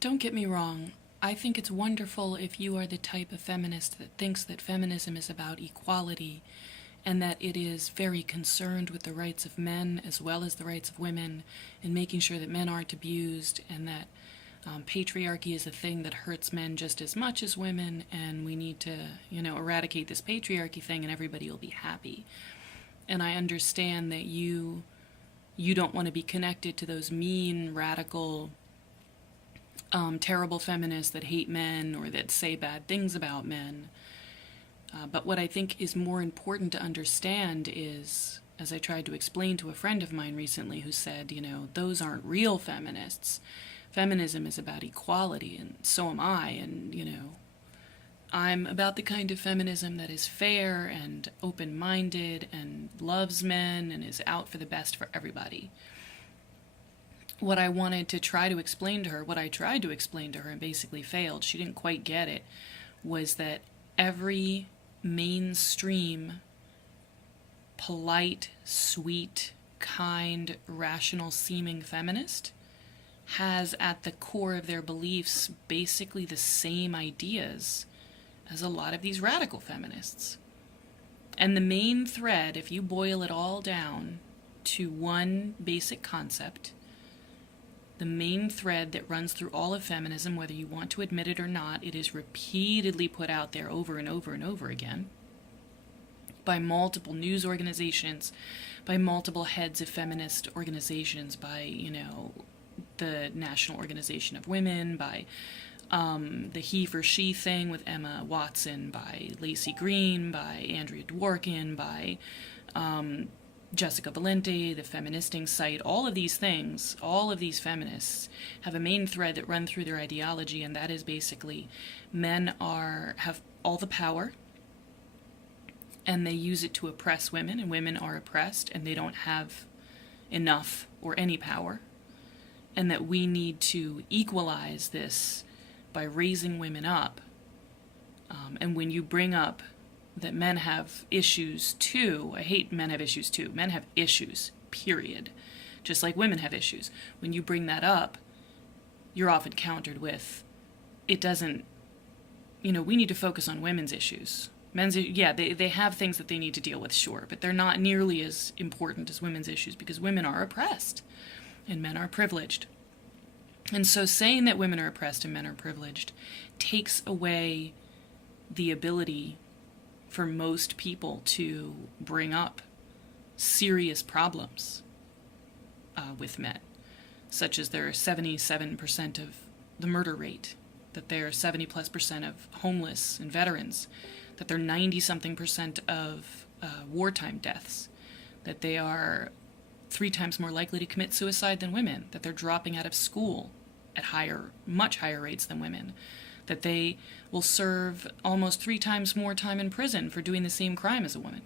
Don't get me wrong. I think it's wonderful if you are the type of feminist that thinks that feminism is about equality and that it is very concerned with the rights of men as well as the rights of women and making sure that men aren't abused and that patriarchy is a thing that hurts men just as much as women, and we need to, eradicate this patriarchy thing and everybody will be happy. And I understand that you don't want to be connected to those mean, radical, terrible feminists that hate men or that say bad things about men. But what I think is more important to understand is, as I tried to explain to a friend of mine recently who said, those aren't real feminists. Feminism is about equality, and so am I, and, I'm about the kind of feminism that is fair and open-minded and loves men and is out for the best for everybody. What I wanted to try to explain to her, what I tried to explain to her and basically failed, she didn't quite get it, was that every mainstream, polite, sweet, kind, rational-seeming feminist has at the core of their beliefs basically the same ideas as a lot of these radical feminists. And the main thread, if you boil it all down to one basic concept, the main thread that runs through all of feminism, whether you want to admit it or not, it is repeatedly put out there over and over and over again by multiple news organizations, by multiple heads of feminist organizations, by, the National Organization of Women, by the he for she thing with Emma Watson, by Lacey Green, by Andrea Dworkin, by Jessica Valente, the feministing site, all of these things, all of these feminists have a main thread that run through their ideology, and that is basically men have all the power and they use it to oppress women, and women are oppressed and they don't have enough or any power, and that we need to equalize this by raising women up. And when you bring up that men have issues too, I hate men have issues too. Men have issues, period. Just like women have issues. When you bring that up, you're often countered with, it doesn't, we need to focus on women's issues. They have things that they need to deal with, sure, but they're not nearly as important as women's issues because women are oppressed and men are privileged. And so saying that women are oppressed and men are privileged takes away the ability for most people to bring up serious problems with men, such as there are 77% of the murder rate, that there are 70+% of homeless and veterans, that there are 90-something% of wartime deaths, that they are 3 times more likely to commit suicide than women, that they're dropping out of school at much higher rates than women, that they will serve almost 3 times more time in prison for doing the same crime as a woman.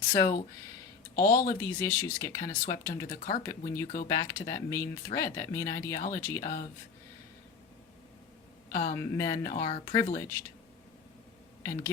So all of these issues get kind of swept under the carpet when you go back to that main thread, that main ideology of men are privileged and